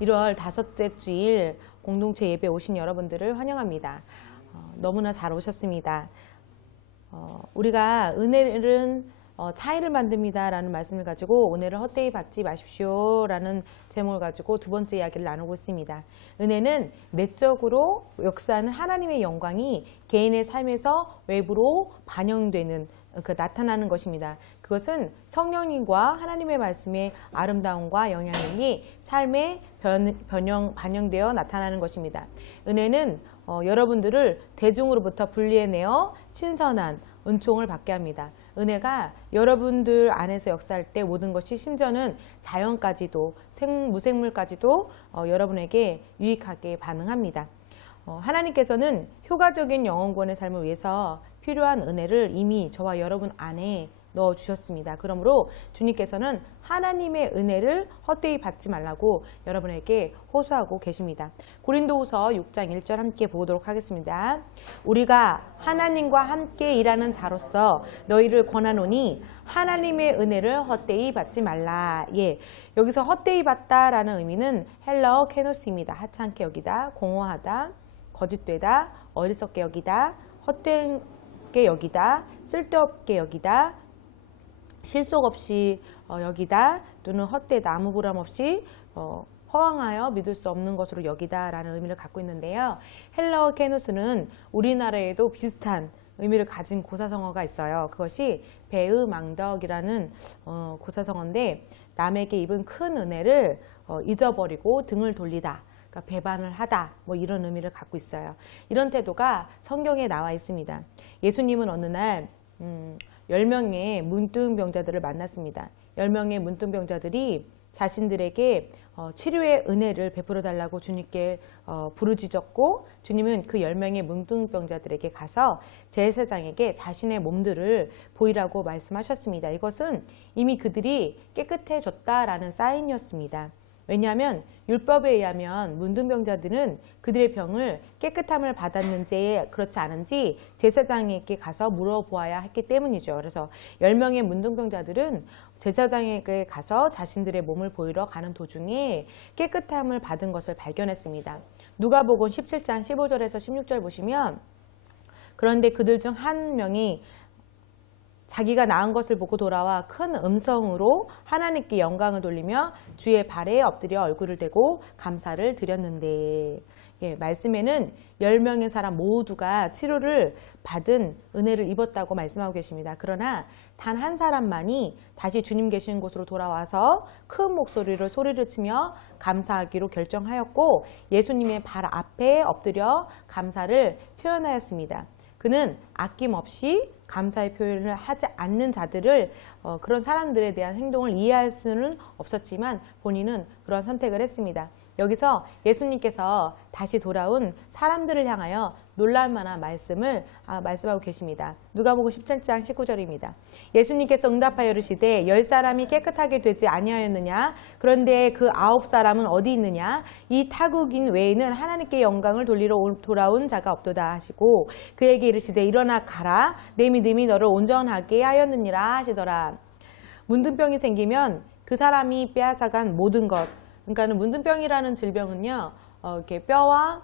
1월 다섯째 주일 공동체 예배 오신 여러분들을 환영합니다. 너무나 잘 오셨습니다. 우리가 은혜는 차이를 만듭니다 라는 말씀을 가지고 오늘은 헛되이 받지 마십시오 라는 제목을 가지고 두 번째 이야기를 나누고 있습니다. 은혜는 내적으로 역사하는 하나님의 영광이 개인의 삶에서 외부로 반영되는 나타나는 것입니다. 그것은 성령님과 하나님의 말씀의 아름다움과 영향력이 삶에 반영되어 나타나는 것입니다. 은혜는 여러분들을 대중으로부터 분리해내어 신선한 은총을 받게 합니다. 은혜가 여러분들 안에서 역사할 때 모든 것이 심지어는 자연까지도 무생물까지도 여러분에게 유익하게 반응합니다. 하나님께서는 효과적인 영혼권의 삶을 위해서 필요한 은혜를 이미 저와 여러분 안에 넣어주셨습니다. 그러므로 주님께서는 하나님의 은혜를 헛되이 받지 말라고 여러분에게 호소하고 계십니다. 고린도후서 6장 1절 함께 보도록 하겠습니다. 우리가 하나님과 함께 일하는 자로서 너희를 권하노니 하나님의 은혜를 헛되이 받지 말라. 예, 여기서 헛되이 받다라는 의미는 헬라어 케노스입니다. 하찮게 여기다, 공허하다, 거짓되다, 어리석게 여기다, 헛되게 여기다, 쓸데없게 여기다, 실속 없이 여기다, 또는 헛되다, 아무 보람 없이 허황하여 믿을 수 없는 것으로 여기다 라는 의미를 갖고 있는데요. 헬라어 케노스는 우리나라에도 비슷한 의미를 가진 고사성어가 있어요. 그것이 베으망덕이라는 고사성어인데, 남에게 입은 큰 은혜를 잊어버리고 등을 돌리다, 그러니까 배반을 하다, 뭐 이런 의미를 갖고 있어요. 이런 태도가 성경에 나와 있습니다. 예수님은 어느 날 10명의 문둥병자들을 만났습니다. 10명의 문둥병자들이 자신들에게 치료의 은혜를 베풀어 달라고 주님께 부르짖었고, 주님은 그 10명의 문둥병자들에게 가서 제사장에게 자신의 몸들을 보이라고 말씀하셨습니다. 이것은 이미 그들이 깨끗해졌다라는 사인이었습니다. 왜냐하면 율법에 의하면 문둥병자들은 그들의 병을 깨끗함을 받았는지 그렇지 않은지 제사장에게 가서 물어보아야 했기 때문이죠. 그래서 10명의 문둥병자들은 제사장에게 가서 자신들의 몸을 보이러 가는 도중에 깨끗함을 받은 것을 발견했습니다. 누가복음 17장 15절에서 16절 보시면, 그런데 그들 중 한 명이 자기가 나은 것을 보고 돌아와 큰 음성으로 하나님께 영광을 돌리며 주의 발에 엎드려 얼굴을 대고 감사를 드렸는데, 예, 말씀에는 10명의 사람 모두가 치료를 받은 은혜를 입었다고 말씀하고 계십니다. 그러나 단 한 사람만이 다시 주님 계신 곳으로 돌아와서 큰 목소리로 소리를 치며 감사하기로 결정하였고, 예수님의 발 앞에 엎드려 감사를 표현하였습니다. 그는 아낌없이 감사의 표현을 하지 않는 자들을, 그런 사람들에 대한 행동을 이해할 수는 없었지만 본인은 그런 선택을 했습니다. 여기서 예수님께서 다시 돌아온 사람들을 향하여 놀랄 만한 말씀을 말씀하고 계십니다. 누가복음 17장 19절입니다. 예수님께서 응답하여 이르시되 10사람이 깨끗하게 되지 아니하였느냐? 그런데 그 9사람은 어디 있느냐? 이 타국인 외에는 하나님께 영광을 돌리러 돌아온 자가 없도다 하시고, 그에게 이르시되 일어나 가라, 내 믿음이 너를 온전하게 하였느니라 하시더라. 문둥병이 생기면 그 사람이 빼앗아간 모든 것, 그러니까는 문둥병이라는 질병은요, 이렇게 뼈와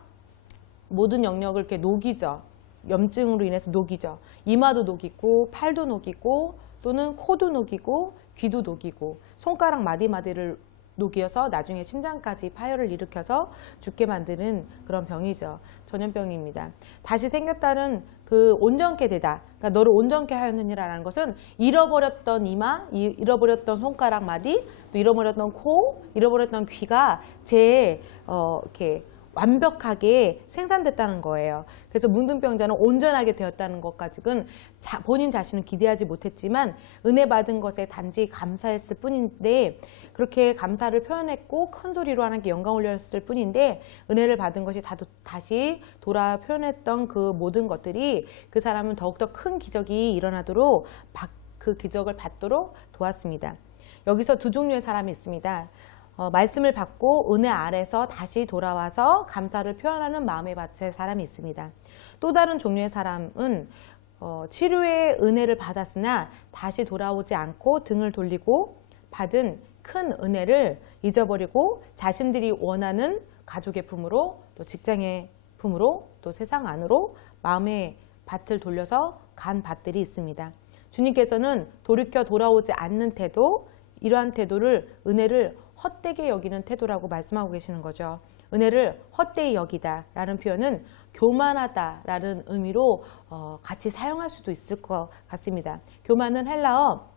모든 영역을 이렇게 녹이죠. 염증으로 인해서 녹이죠. 이마도 녹이고, 팔도 녹이고, 또는 코도 녹이고, 귀도 녹이고, 손가락 마디마디를 녹여서 나중에 심장까지 파열을 일으켜서 죽게 만드는 그런 병이죠. 전염병입니다. 다시 생겼다는 그 온전케 되다, 그러니까 너를 온전케 하였느니라는 것은 잃어버렸던 이마, 잃어버렸던 손가락 마디, 또 잃어버렸던 코, 잃어버렸던 귀가 이렇게 완벽하게 생산됐다는 거예요. 그래서 문둥병자는 온전하게 되었다는 것까지는 본인 자신은 기대하지 못했지만 은혜 받은 것에 단지 감사했을 뿐인데, 그렇게 감사를 표현했고 큰 소리로 하나님께 영광 올렸을 뿐인데, 은혜를 받은 것이 다시 돌아 표현했던 그 모든 것들이 그 사람은 더욱더 큰 기적이 일어나도록, 그 기적을 받도록 도왔습니다. 여기서 두 종류의 사람이 있습니다. 말씀을 받고 은혜 아래서 다시 돌아와서 감사를 표현하는 마음의 밭의 사람이 있습니다. 또 다른 종류의 사람은 치료의 은혜를 받았으나 다시 돌아오지 않고 등을 돌리고 받은 큰 은혜를 잊어버리고 자신들이 원하는 가족의 품으로 또 직장의 품으로 또 세상 안으로 마음의 밭을 돌려서 간 밭들이 있습니다. 주님께서는 돌이켜 돌아오지 않는 태도, 이러한 태도를 은혜를 헛되게 여기는 태도라고 말씀하고 계시는 거죠. 은혜를 헛되이 여기다 라는 표현은 교만하다 라는 의미로 같이 사용할 수도 있을 것 같습니다. 교만은 헬라어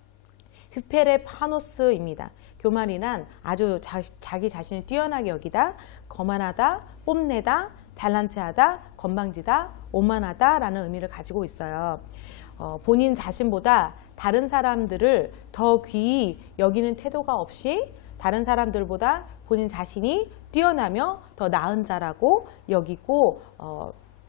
휴페레파노스입니다. 교만이란 아주 자기 자신을 뛰어나게 여기다, 거만하다, 뽐내다, 잘난체하다, 건방지다, 오만하다 라는 의미를 가지고 있어요. 본인 자신보다 다른 사람들을 더 귀히 여기는 태도가 없이 다른 사람들보다 본인 자신이 뛰어나며 더 나은 자라고 여기고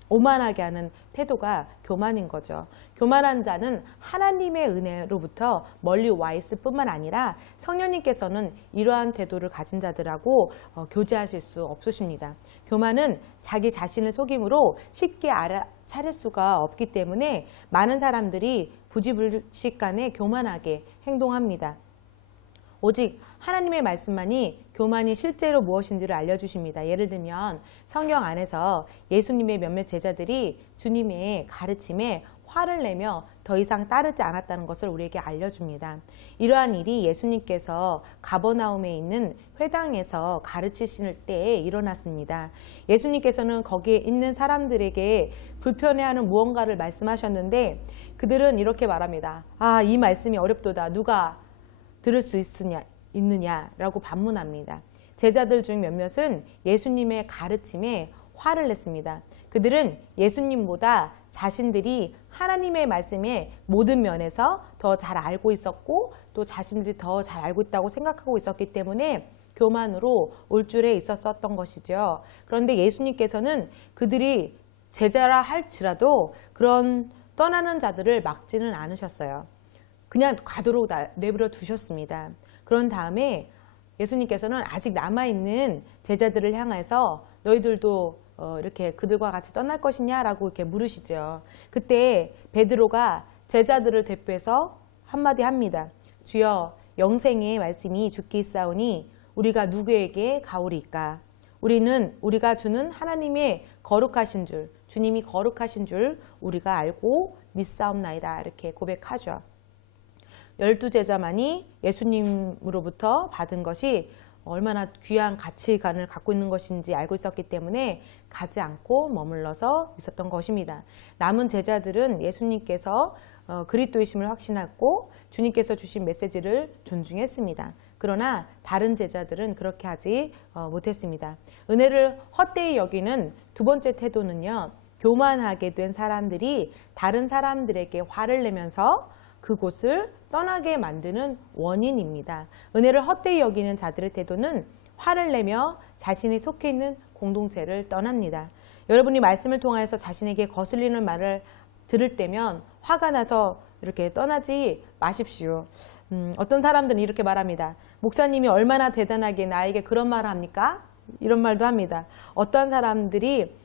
오만하게 하는 태도가 교만인 거죠. 교만한 자는 하나님의 은혜로부터 멀리 와 있을 뿐만 아니라 성령님께서는 이러한 태도를 가진 자들하고 교제하실 수 없으십니다. 교만은 자기 자신을 속임으로 쉽게 알아차릴 수가 없기 때문에 많은 사람들이 부지불식간에 교만하게 행동합니다. 오직 하나님의 말씀만이 교만이 실제로 무엇인지를 알려주십니다. 예를 들면 성경 안에서 예수님의 몇몇 제자들이 주님의 가르침에 화를 내며 더 이상 따르지 않았다는 것을 우리에게 알려줍니다. 이러한 일이 예수님께서 가버나움에 있는 회당에서 가르치실 때에 일어났습니다. 예수님께서는 거기에 있는 사람들에게 불편해하는 무언가를 말씀하셨는데 그들은 이렇게 말합니다. 이 말씀이 어렵도다. 누가 들을 수 있느냐라고 반문합니다. 제자들 중 몇몇은 예수님의 가르침에 화를 냈습니다. 그들은 예수님보다 자신들이 하나님의 말씀의 모든 면에서 더 잘 알고 있었고 또 자신들이 더 잘 알고 있다고 생각하고 있었기 때문에 교만으로 올줄에 있었던 것이죠. 그런데 예수님께서는 그들이 제자라 할지라도 그런 떠나는 자들을 막지는 않으셨어요. 그냥 가도록 내버려 두셨습니다. 그런 다음에 예수님께서는 아직 남아있는 제자들을 향해서 너희들도 이렇게 그들과 같이 떠날 것이냐라고 이렇게 물으시죠. 그때 베드로가 제자들을 대표해서 한마디 합니다. 주여, 영생의 말씀이 주께 있사오니 우리가 누구에게 가오리까? 우리가 주는 하나님의 거룩하신 줄, 주님이 거룩하신 줄 우리가 알고 믿사옵나이다. 이렇게 고백하죠. 12제자만이 예수님으로부터 받은 것이 얼마나 귀한 가치관을 갖고 있는 것인지 알고 있었기 때문에 가지 않고 머물러서 있었던 것입니다. 남은 제자들은 예수님께서 그리스도이심을 확신했고 주님께서 주신 메시지를 존중했습니다. 그러나 다른 제자들은 그렇게 하지 못했습니다. 은혜를 헛되이 여기는 두 번째 태도는요, 교만하게 된 사람들이 다른 사람들에게 화를 내면서 그곳을 떠나게 만드는 원인입니다. 은혜를 헛되이 여기는 자들의 태도는 화를 내며 자신이 속해 있는 공동체를 떠납니다. 여러분이 말씀을 통해서 자신에게 거슬리는 말을 들을 때면 화가 나서 이렇게 떠나지 마십시오. 어떤 사람들은 이렇게 말합니다. 목사님이 얼마나 대단하게 나에게 그런 말을 합니까? 이런 말도 합니다. 어떤 사람들이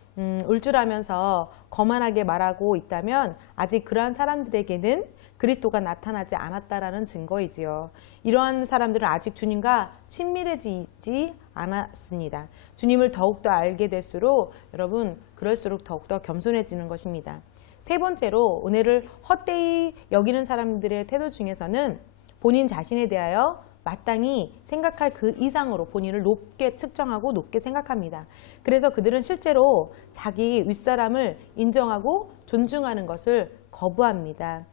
울줄하면서 거만하게 말하고 있다면 아직 그러한 사람들에게는 그리스도가 나타나지 않았다라는 증거이지요. 이러한 사람들은 아직 주님과 친밀해지지 않았습니다. 주님을 더욱더 알게 될수록 여러분 그럴수록 더욱더 겸손해지는 것입니다. 세 번째로 은혜를 헛되이 여기는 사람들의 태도 중에서는 본인 자신에 대하여 마땅히 생각할 그 이상으로 본인을 높게 측정하고 높게 생각합니다. 그래서 그들은 실제로 자기 윗사람을 인정하고 존중하는 것을 거부합니다.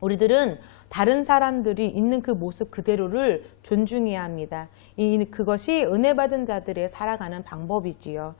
우리들은 다른 사람들이 있는 그 모습 그대로를 존중해야 합니다. 그것이 은혜 받은 자들의 살아가는 방법이지요.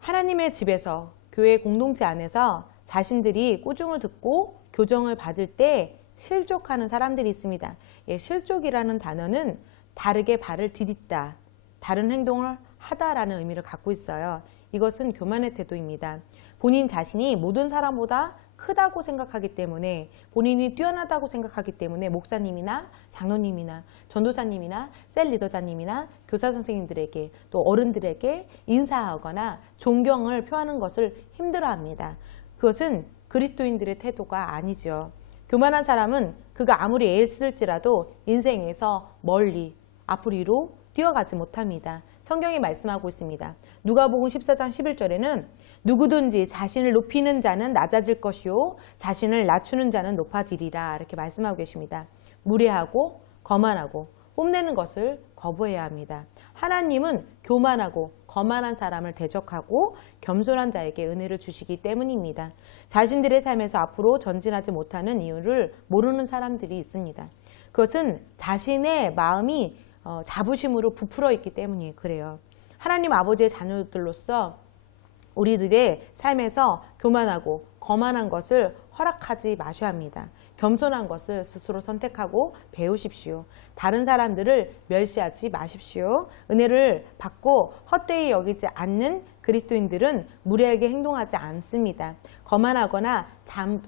하나님의 집에서 교회 공동체 안에서 자신들이 꾸중을 듣고 교정을 받을 때 실족하는 사람들이 있습니다. 실족이라는 단어는 다르게 발을 디딛다, 다른 행동을 하다라는 의미를 갖고 있어요. 이것은 교만의 태도입니다. 본인 자신이 모든 사람보다 크다고 생각하기 때문에, 본인이 뛰어나다고 생각하기 때문에 목사님이나 장로님이나 전도사님이나 셀 리더자님이나 교사 선생님들에게 또 어른들에게 인사하거나 존경을 표하는 것을 힘들어합니다. 그것은 그리스도인들의 태도가 아니죠. 교만한 사람은 그가 아무리 애쓸지라도 인생에서 멀리 앞으로 뛰어가지 못합니다. 성경이 말씀하고 있습니다. 누가복음 14장 11절에는 누구든지 자신을 높이는 자는 낮아질 것이요 자신을 낮추는 자는 높아지리라 이렇게 말씀하고 계십니다. 무례하고 거만하고 뽐내는 것을 거부해야 합니다. 하나님은 교만하고 거만한 사람을 대적하고 겸손한 자에게 은혜를 주시기 때문입니다. 자신들의 삶에서 앞으로 전진하지 못하는 이유를 모르는 사람들이 있습니다. 그것은 자신의 마음이 자부심으로 부풀어 있기 때문이 그래요. 하나님 아버지의 자녀들로서 우리들의 삶에서 교만하고 거만한 것을 허락하지 마셔야 합니다. 겸손한 것을 스스로 선택하고 배우십시오. 다른 사람들을 멸시하지 마십시오. 은혜를 받고 헛되이 여기지 않는 그리스도인들은 무례하게 행동하지 않습니다. 거만하거나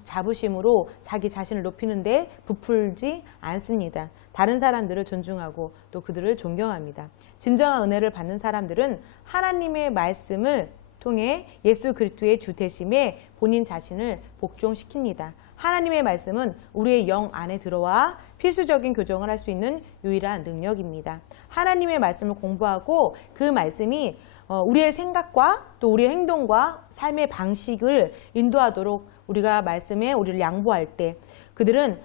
자부심으로 자기 자신을 높이는데 부풀지 않습니다. 다른 사람들을 존중하고 또 그들을 존경합니다. 진정한 은혜를 받는 사람들은 하나님의 말씀을 통해 예수 그리스도의 주 되심에 본인 자신을 복종시킵니다. 하나님의 말씀은 우리의 영 안에 들어와 필수적인 교정을 할 수 있는 유일한 능력입니다. 하나님의 말씀을 공부하고 그 말씀이 우리의 생각과 또 우리의 행동과 삶의 방식을 인도하도록 우리가 말씀에 우리를 양보할 때 우리들은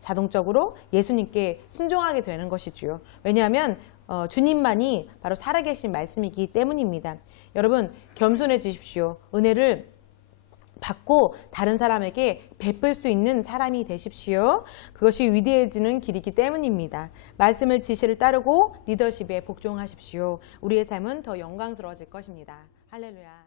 자동적으로 예수님께 순종하게 되는 것이지요. 왜냐하면 주님만이 바로 살아계신 말씀이기 때문입니다. 여러분 겸손해지십시오. 은혜를 받고 다른 사람에게 베풀 수 있는 사람이 되십시오. 그것이 위대해지는 길이기 때문입니다. 말씀을 지시를 따르고 리더십에 복종하십시오. 우리의 삶은 더 영광스러워질 것입니다. 할렐루야.